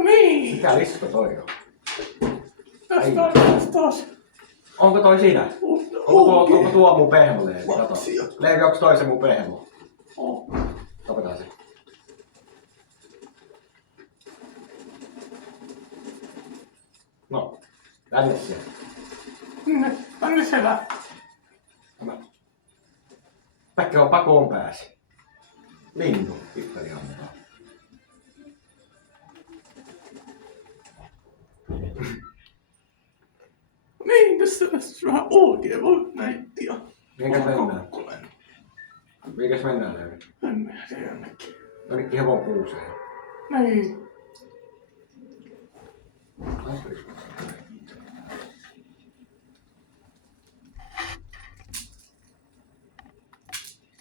No niin. Mikä lisko toi on? Tästä taas. Onko toi siinä? Onko tuo mun pehmoleevi? Kato. Leevi, onko toi se mun pehmo? Tapetaan se. No, tänne siellä. Tänne siellä. Päkkö on pakoon pääsi. Lintu, pippeli ammutaan. Niin, tässä vähän oikein voi näyttiä. Mihinkäs mennään? Mihinkäs mennään, Leevi? Mennään se jonnekin. Jonnekin hevon kuuseen. Niin.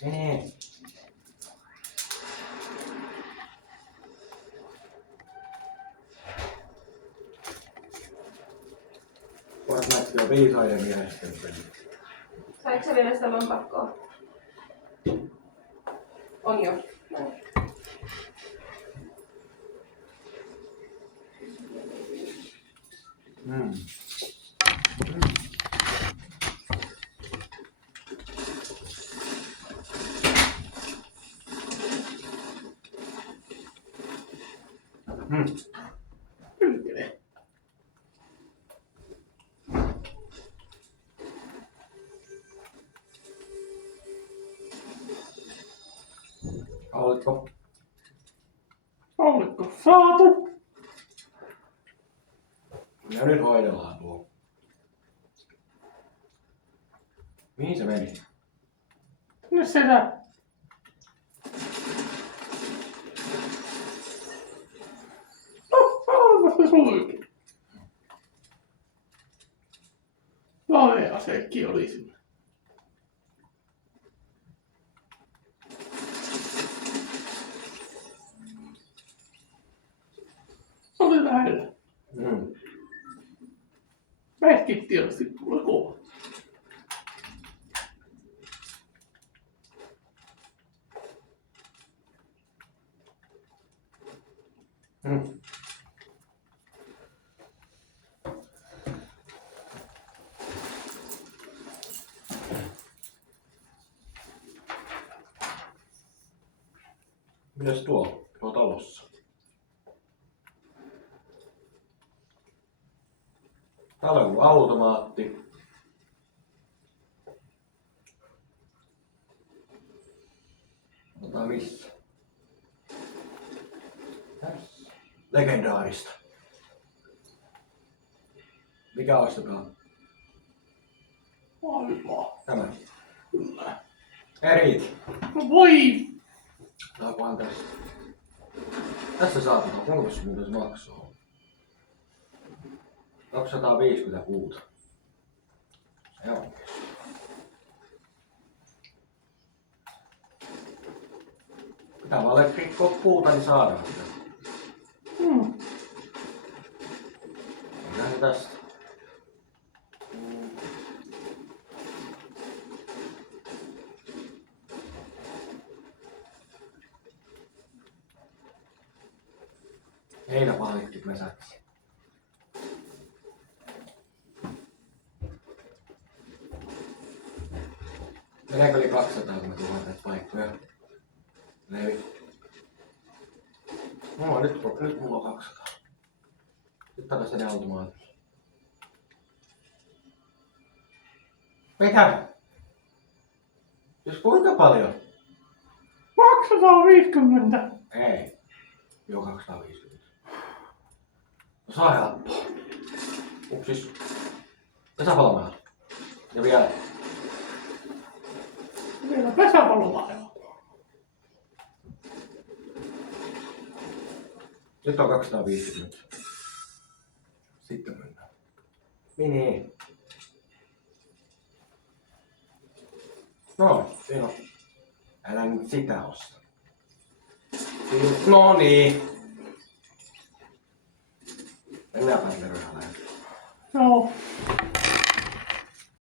Mene. Voit näyttää jo viisaiden miesten peli. Saitko sä vielä sitä lompakkoa? On jo. Mm. Pylkele. Oletko? Oletko saatu? Ja nyt hoidellaan tuo. Mihin se meni? Tänne siellä. Onko se sulki? Laveasekin oli sinne. Se oli lähellä. Pätkit tietysti tulee kova. Mitäs tuo talossa? Täällä on automaatti. Otetaan missä? Tässä. Legendaarista. Mikä ostetaan? Maailmaa. Tämä. Kyllä. Erit. No voi! Saakohan tästä? Tässä saatetaan. Kuinka se muuten se maksaa? 256. Se on. Pitää vaan rikkoa puuta, niin saadaan sitä. Mennään tästä. Heinäpaalikki mesäksi. Meneekö yli 200, kun me tuodaan näitä paikkoja? Levi. No, nyt mulla on 200. Nyt takas tänne automaattiin. Mitä? Siis kuinka paljon? 250. Ei. Joo, 250. No saa helppoa. Upsis. Pesäpalomalla. Ja vielä. Vielä pesäpalomalla. Nyt on 250. Sitten mennään. Mini. No, siinä on. Älä nyt sitä osta. No niin. Mennään päin verran. Joo.